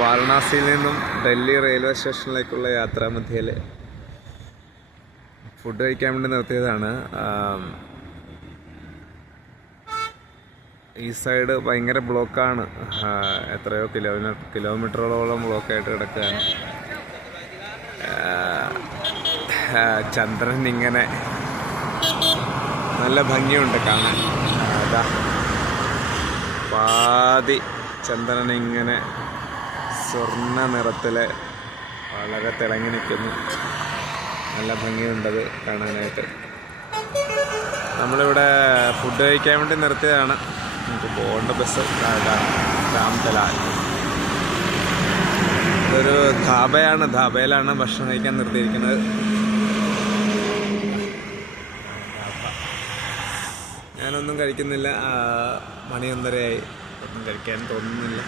വാരണാസിയിൽ നിന്നും Delhi railway സ്റ്റേഷനിലേക്കുള്ള യാത്രാമധ്യയിൽ food കഴിക്കാൻ വേണ്ടി നിർത്തിയതാണ്. ഈ സൈഡ് ഭയങ്കര ബ്ലോക്കാണ്. എത്രയോ കിലോമീറ്ററോളം ബ്ലോക്കായിട്ട് കിടക്കുകയാണ്. ചന്ദ്രൻ ഇങ്ങനെ നല്ല ഭംഗിയുണ്ട് കാണാൻ. അതാ പാതി ചന്ദ്രൻ ഇങ്ങനെ സ്വർണ്ണ നിറത്തിൽ വളരെ തിളങ്ങി നിൽക്കുന്നു. നല്ല ഭംഗിയുണ്ടത് കാണാനായിട്ട്. നമ്മളിവിടെ ഫുഡ് കഴിക്കാൻ വേണ്ടി നിർത്തിയതാണ്. നമുക്ക് പോകേണ്ട ബസ് രാംതലാൽ. ഇതൊരു ധാബയിലാണ് ഭക്ഷണം കഴിക്കാൻ നിർത്തിയിരിക്കുന്നത്. ഞാനൊന്നും കഴിക്കുന്നില്ല. മണി 1:30 ഒന്നും കഴിക്കാൻ തോന്നുന്നില്ല.